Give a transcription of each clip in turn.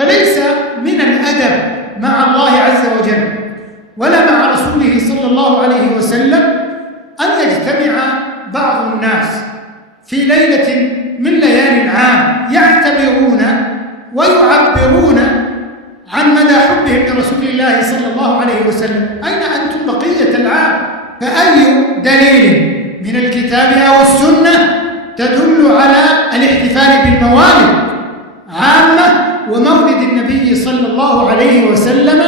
فليس من الأدب مع الله عز وجل ولا مع رسوله صلى الله عليه وسلم أن يجتمع بعض الناس في ليلة من ليالي العام يعتبرون ويعبرون عن مدى حبهم لرسول الله صلى الله عليه وسلم. أين أنتم بقية العام؟ فأي دليل من الكتاب أو السنة تدل على الاحتفال بالموالد عامة ومولد النبي صلى الله عليه وسلم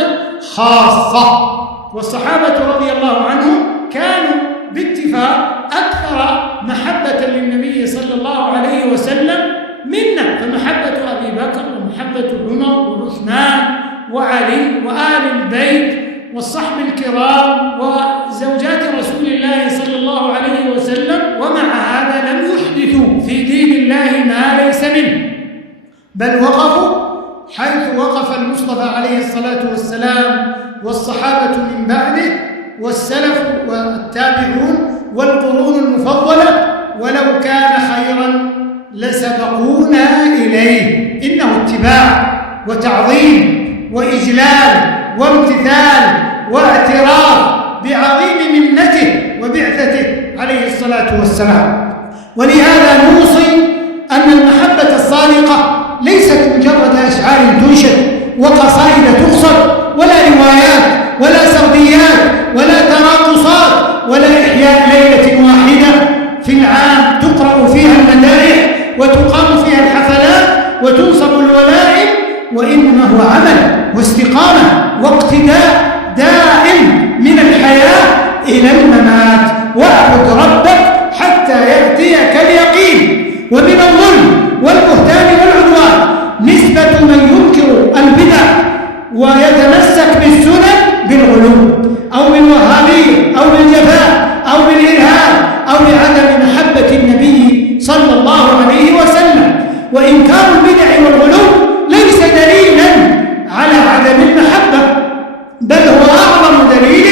خاصة؟ والصحابة رضي الله عنهم كانوا باتفاق أكثر محبة للنبي صلى الله عليه وسلم منا، فمحبة أبي بكر ومحبة عمر وعثمان وعلي وآل البيت والصحب الكرام وزوجات رسول الله صلى الله عليه وسلم، ومع هذا لم يحدثوا في دين الله ما ليس منه، بل وقفوا حيث وقف المصطفى عليه الصلاة والسلام والصحابة من بعده والسلف والتابعون والقرون المفضلة، ولو كان خيرا لسبقونا إليه. إنه اتباع وتعظيم وإجلال وامتثال واعتراف بعظيم منته وبعثته عليه الصلاة والسلام. ولهذا نوصي أن المحبة الصادقة ليست مجرد أشعار تنشد وقصائد تقصد ولا روايات ولا سرديات ولا تراقصات ولا إحياء ليلة واحدة في العام تقرأ فيها المدائح وتقام فيها الحفلات وتنصب الولائم، وإنما هو عمل واستقامة واقتداء دائم من الحياة إلى الممات. واعبد ربك حتى يأتيك اليقين. ومن الظلم والبهتان والعدوان نسبة من ينكر البدع ويتمسك بالسنن بالغلو أو بالوهابية أو بالجفاء أو بالإرهاب أو بعدم محبة النبي صلى الله عليه وسلم. وإنكار البدع والغلو ليس دليلا على عدم المحبة، بل هو أعظم دليل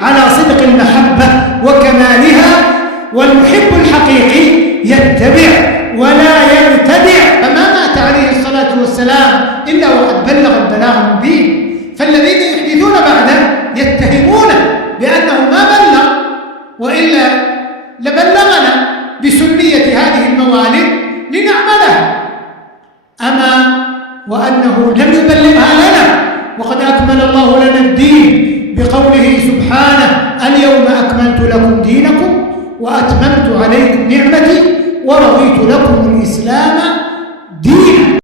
على صدق المحبة وكمالها. والمحب الحقيقي يتبع ولا يبتدع، فما مات عليه الصلاة والسلام إلا وقد بلغ البلاغ المبين. فالذين يحدثون بعده يتهمونه بأنه ما بلغ، وإلا لبلغنا بسنية هذه الموالد لنعملها، أما وأنه لم يبلغها لنا، وقد أكمل الله لنا الدين بقوله سبحانه: اليوم أكملت لكم دينكم وأتممت عليكم نعمتي ورضيت لكم الإسلام